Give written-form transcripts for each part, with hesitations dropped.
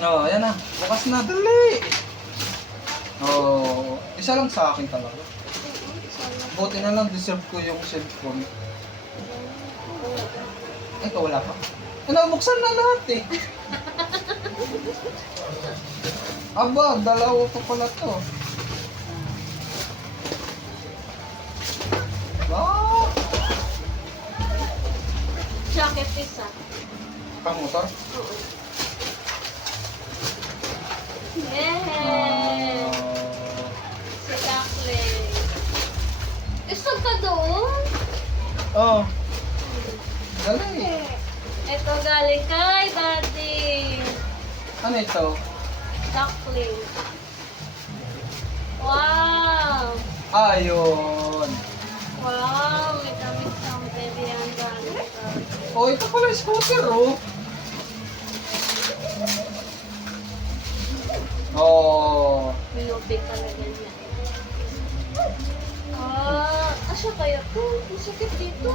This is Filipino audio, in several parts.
Oh, ayan na. Bukas na, dali. Oh, isa lang sa akin talaga. Buti na lang, deserve ko yung cellphone. Ay, ito wala pa. Nabuksan na lahat eh. Aba, dalawa pa pala to. Ah, Jacket isa. pang motor? Oo. Yay! Ah, Si Kakling. Isog ka doon? oh, dali. Ito galing kay Daddy. Ano ito? Kakling. Wow! Ayun. Wow! May damit siyang baby ang galing kay. Oh, ito pala scooter, oh. Oh. Minubig talaga niya. Ah, asya kaya to? Masakit dito.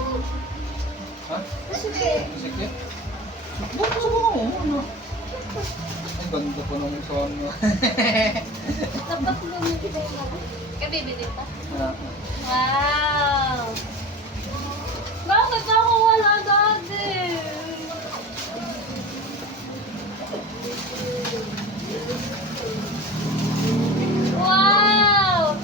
Ha? Masakit. Sige. Subukan mo muna. Ay, ganda pa naman sa ano. Dapat lumibigay mo. Kabibili pa? Ah, Wow! Bakit ako wala dati? Wow!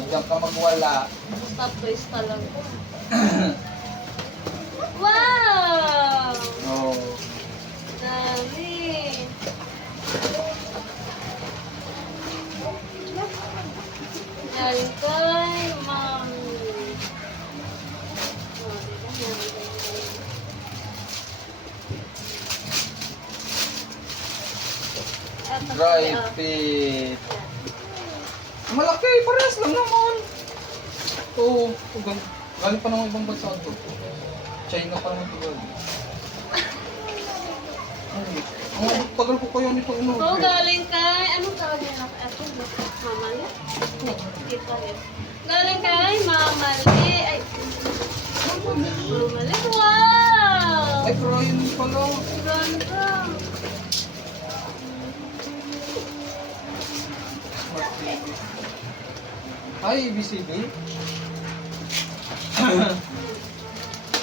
Diyan ka magwala. Stop twist talaga. Wow! Oh. Dami! Galing kay Mami. Oh, diba? Eto, Dry oh. fit. Malaki, parehas lang naman. Oo, galing pa ng ibang bansa ito. China pa naman ito galing. Ang tagal ko kaya nito Oh, inorder. galing kay, anong tawag niya? Ito, Mama Li? Tita Li. Galing kay Mama Li. Ay, Mama Li. Wow! Ay, pero yun pala. Ganda. Smart TV. Ay, ABCD.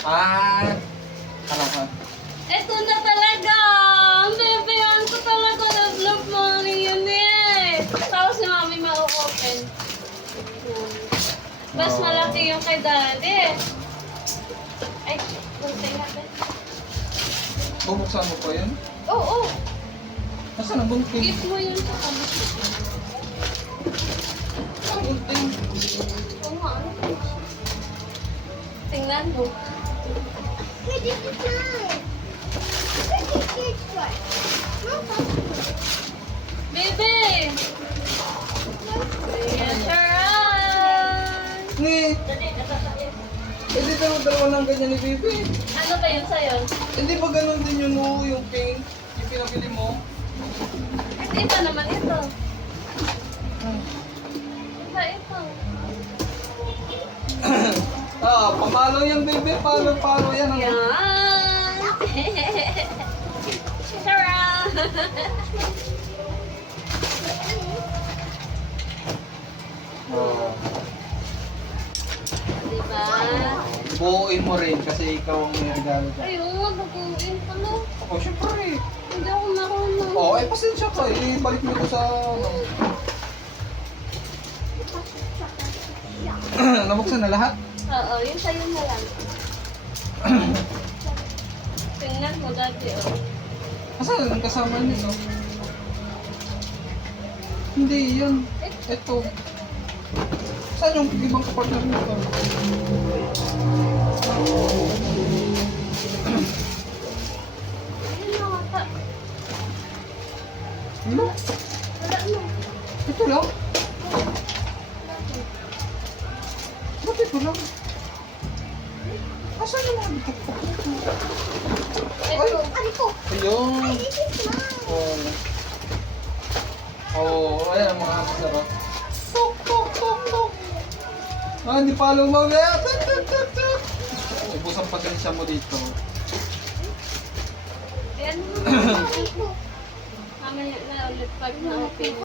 Ah, harapan. Ito na talaga! Bibigyan ko talaga ng vlog money yun eh! Tapos si Mami ma-open. Mas malaki yung kay Daddy. Ay, kunti natin. Bubuksan mo pa yun? Oo, oh, Nasaan ang bunting? gift mo yun sa kami. Ang bunting. Oo nga. Tingnan mo. Baby! Ayan, Sharon! Ni, hindi dalawa ng ganyan ni Bibi. Ano ba yun sa'yo? Hindi ba ganun din yun oh, yung pink? Yung pinabili mo? Hindi pa naman ito. Iba ito. Ah, pamalo yan Bibi. Palo yan. Ang... Yan! Sharon! Oh. Diba? Buuin mo rin kasi ikaw ang may regalo ka. Ay, oo nga, baguhin pala. Oh, syempre. Hindi ako marunong. Oh, ay pasensya ka. Ibalik mo ko sa... ano. Nabuksan na lahat? Oo, yun sa'yo na lang. Tingnan mo dati, oh. Asan ang kasama nito? Hindi, yan. Ito. Saan yung ibang partner nito? Ayun na ata. Ano? Wala na. Ito lang? Ba't ito lang? Asan yung mga dito? Ito. Ayun. Oh. Oh, ayan ang mga masarap. Tok, tok, tok, tok. Ah, hindi pa lumamaya. Tuk, tuk, tuk, tuk. Ubus ang pasensya mo dito. Ano naman? Mamaya na ulit pag na-open.